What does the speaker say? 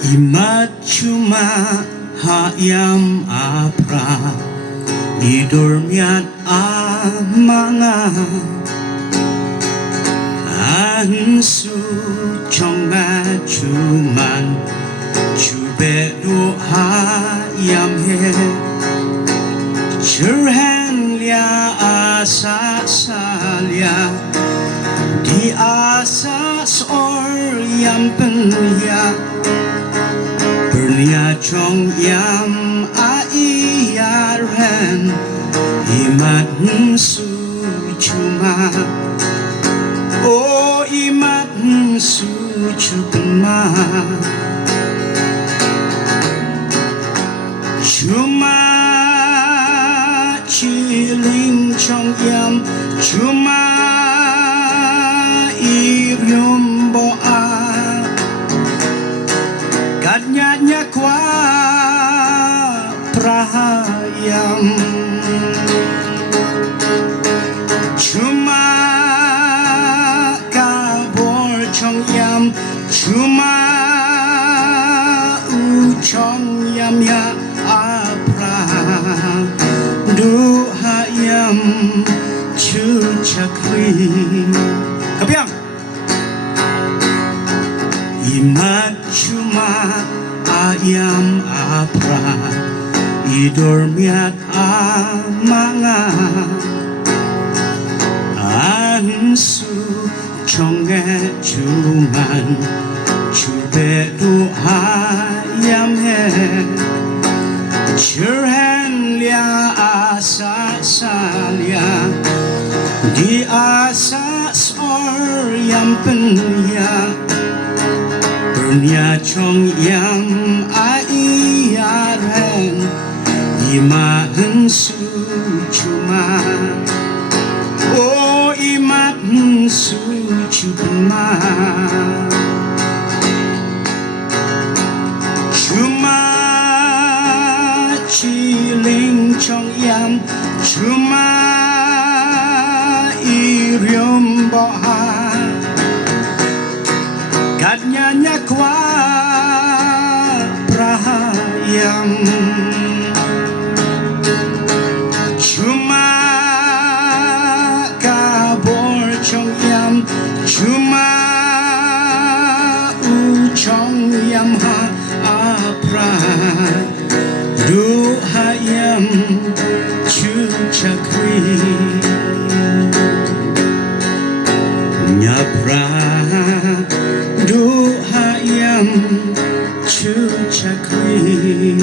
Imat cuma hayam apra idormiat amanga ansu chonga cuman cube do hayam he cerhan lia asa salia di asas or yang penlia bernia chong yam aiyaran imat su cuma oh imat su cuma cuma ciling chong yam cuma irium boa gadnya kwa prahayam cuma kabor chong yam cuma chong yam ya apra du hayam chu chakri kapiang imat cuma ayam apra idormiat amanga ansu chonge cuman cube du hayam he cerhan lia asa salia di asas or yang penlia bernia chong yang aiyaran iman su cuma oh iman su cuma cuma ciling chong yang cuma irium boha gadnya kwa prahayam cuma kabor chong yam cuma chong yam ha apra du hayam chu chakri nyapra du hayam chu chakri